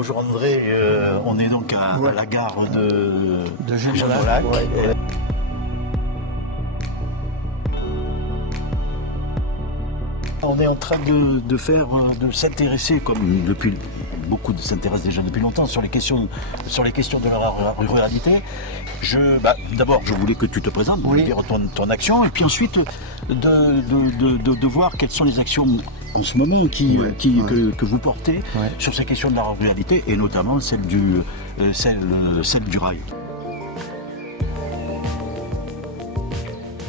Bonjour André, on est donc à la gare de Genolac. Ouais. On est en train de s'intéresser, comme depuis beaucoup s'intéressent déjà depuis longtemps, sur les questions de la ruralité. D'abord, je voulais que tu te présentes, dire ton action, et puis ensuite de voir quelles sont les actions en ce moment que vous portez sur ces questions de la ruralité, et notamment celle du rail.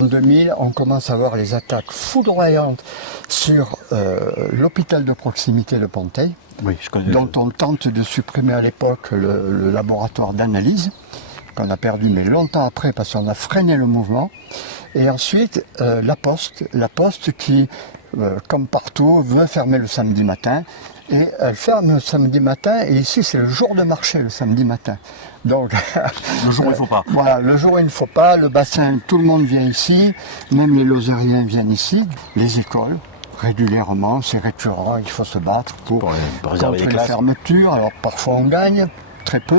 En 2000, on commence à voir les attaques foudroyantes sur l'hôpital de proximité de Ponteil, dont on tente de supprimer à l'époque le laboratoire d'analyse, qu'on a perdu mais longtemps après parce qu'on a freiné le mouvement. Et ensuite, la Poste qui, comme partout, veut fermer le samedi matin. Et elle ferme le samedi matin, et ici c'est le jour de marché le samedi matin. Donc, le jour où il ne faut pas. Voilà, le jour où il ne faut pas, le bassin, tout le monde vient ici, même les lozériens viennent ici, les écoles, régulièrement, c'est récurrent, il faut se battre pour réserver les classes. Fermetures. Alors parfois on gagne, très peu,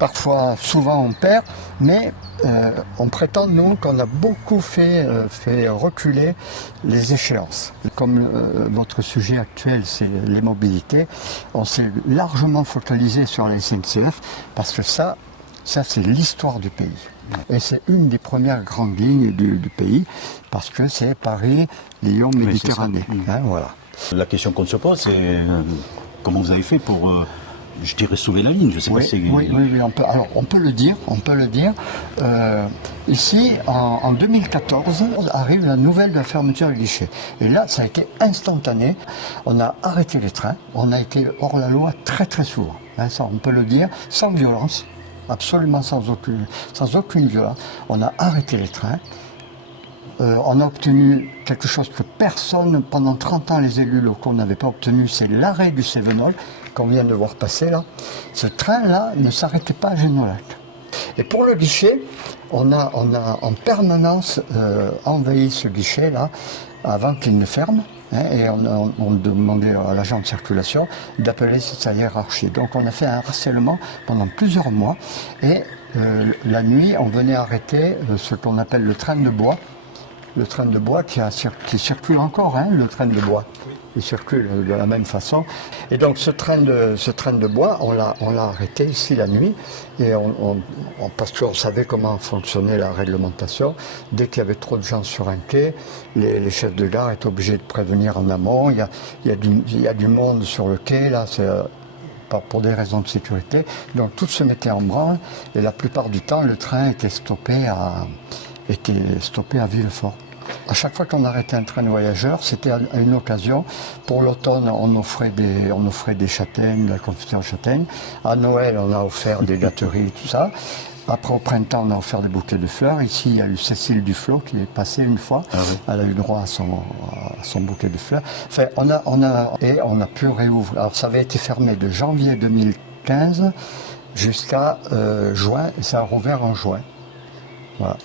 parfois, souvent on perd, mais on prétend, nous, qu'on a beaucoup fait reculer les échéances. Comme votre sujet actuel, c'est les mobilités, on s'est largement focalisé sur la SNCF, parce que ça c'est l'histoire du pays. Et c'est une des premières grandes lignes du pays, parce que c'est Paris, Lyon, Méditerranée. Voilà. La question qu'on se pose, c'est comment vous avez fait pour... je dirais sauver la ligne, je sais pas si... Oui, on peut le dire. Ici, en 2014, arrive la nouvelle de la fermeture du guichet. Et là, ça a été instantané. On a arrêté les trains. On a été hors la loi très très souvent. Ça, on peut le dire, sans violence, absolument sans aucune violence. On a arrêté les trains. On a obtenu quelque chose que personne, pendant 30 ans, les élus locaux n'avaient pas obtenu, c'est l'arrêt du Cévenol, qu'on vient de voir passer là. Ce train-là ne s'arrêtait pas à Genolac. Et pour le guichet, on a en permanence envahi ce guichet-là avant qu'il ne ferme. Et on demandait à l'agent de circulation d'appeler sa hiérarchie. Donc on a fait un harcèlement pendant plusieurs mois. Et la nuit, on venait arrêter ce qu'on appelle le train de bois. Le train de bois qui circule encore, le train de bois. Il circule de la même façon. Et donc ce train de bois, on l'a arrêté ici la nuit, et parce qu'on savait comment fonctionnait la réglementation. Dès qu'il y avait trop de gens sur un quai, les chefs de gare étaient obligés de prévenir en amont. Il y a du monde sur le quai, là, c'est pour des raisons de sécurité. Donc tout se mettait en branle, et la plupart du temps, le train était stoppé à Villefort. À chaque fois qu'on arrêtait un train de voyageurs, c'était à une occasion. Pour l'automne, on offrait des châtaignes, de la confiture châtaigne. À Noël, on a offert des gâteries, tout ça. Après, au printemps, on a offert des bouquets de fleurs. Ici, il y a eu Cécile Duflot qui est passée une fois. Elle a eu droit à son bouquet de fleurs. Enfin, on a pu réouvrir. Alors, ça avait été fermé de janvier 2015 jusqu'à juin, et ça a rouvert en juin. Voilà.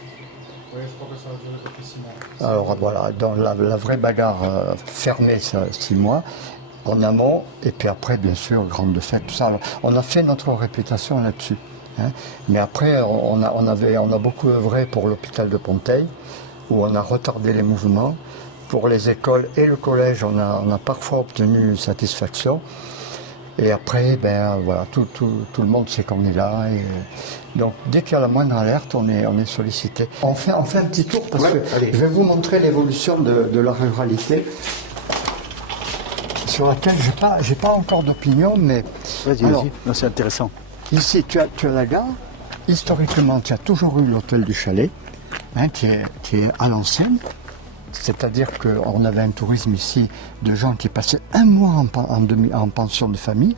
Oui, je crois que ça a duré depuis 6 mois. Alors voilà, dans la vraie bagarre fermée, ça 6 mois, en amont, et puis après, bien sûr, grande fête, tout ça. Alors, on a fait notre réputation là-dessus. Mais après, on a beaucoup œuvré pour l'hôpital de Ponteil, où on a retardé les mouvements. Pour les écoles et le collège, on a parfois obtenu satisfaction. Et après, voilà, tout le monde sait qu'on est là. Et donc, dès qu'il y a la moindre alerte, on est sollicité. On fait un petit tour parce que je vais vous montrer l'évolution de la ruralité, sur laquelle j'ai pas encore d'opinion, mais... Vas-y, c'est intéressant. Ici, tu as la gare. Historiquement, tu as toujours eu l'hôtel du Chalet, qui est à l'ancienne. C'est-à-dire qu'on avait un tourisme ici de gens qui passaient un mois en pension de famille,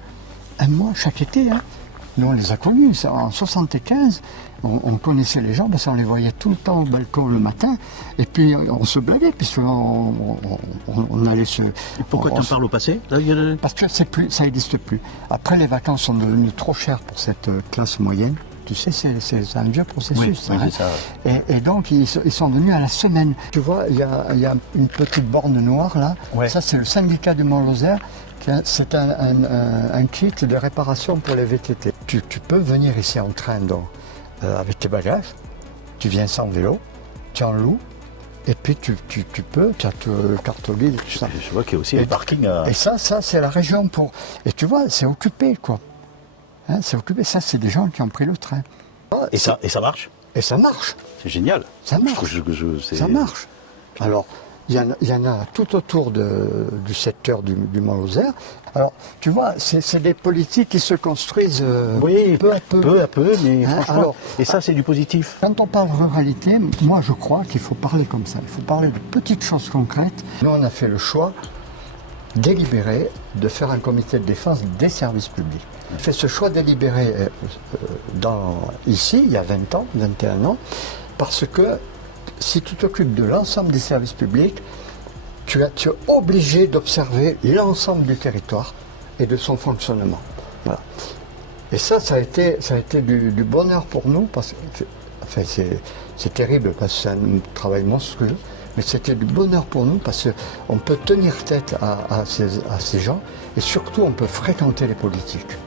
un mois chaque été. Nous, on les a connus. En 1975, on connaissait les gens parce qu'on les voyait tout le temps au balcon le matin. Et puis, on se blaguait puisqu'on allait se... Et pourquoi tu en parles au passé? Parce que ça n'existe plus. Après, les vacances sont devenues trop chères pour cette classe moyenne. Tu sais, c'est un vieux processus. Oui, hein. c'est ça. Et donc, ils sont venus à la semaine. Tu vois, il y a une petite borne noire là. Ouais. Ça, c'est le syndicat du Mont-Lozère. C'est un kit de réparation pour les VTT. Tu peux venir ici en train donc, avec tes bagages. Tu viens sans vélo, tu en loues. Et puis tu as le carte guide et tout ça. Je vois qu'il y a aussi un parking à... Et ça c'est la région pour... Et tu vois, c'est occupé quoi. Hein, c'est occupé, ça c'est des gens qui ont pris le train. Et ça marche? Et ça marche. C'est génial. Ça marche. Ça marche. Alors, il y en a tout autour du secteur du Mont-Lozère. Alors, tu vois, c'est des politiques qui se construisent peu à peu. Peu à peu, mais Hein, franchement... alors, et ça, c'est du positif. quand on parle ruralité, moi je crois qu'il faut parler comme ça. Il faut parler de petites choses concrètes. Nous, on a fait le choix délibéré de faire un comité de défense des services publics. On fait ce choix délibéré ici, il y a 20 ans, 21 ans, parce que si tu t'occupes de l'ensemble des services publics, tu es obligé d'observer l'ensemble du territoire et de son fonctionnement. Voilà. Et ça a été du bonheur pour nous, parce que enfin, c'est terrible parce que c'est un travail monstrueux, mais c'était du bonheur pour nous parce qu'on peut tenir tête à ces gens et surtout on peut fréquenter les politiques.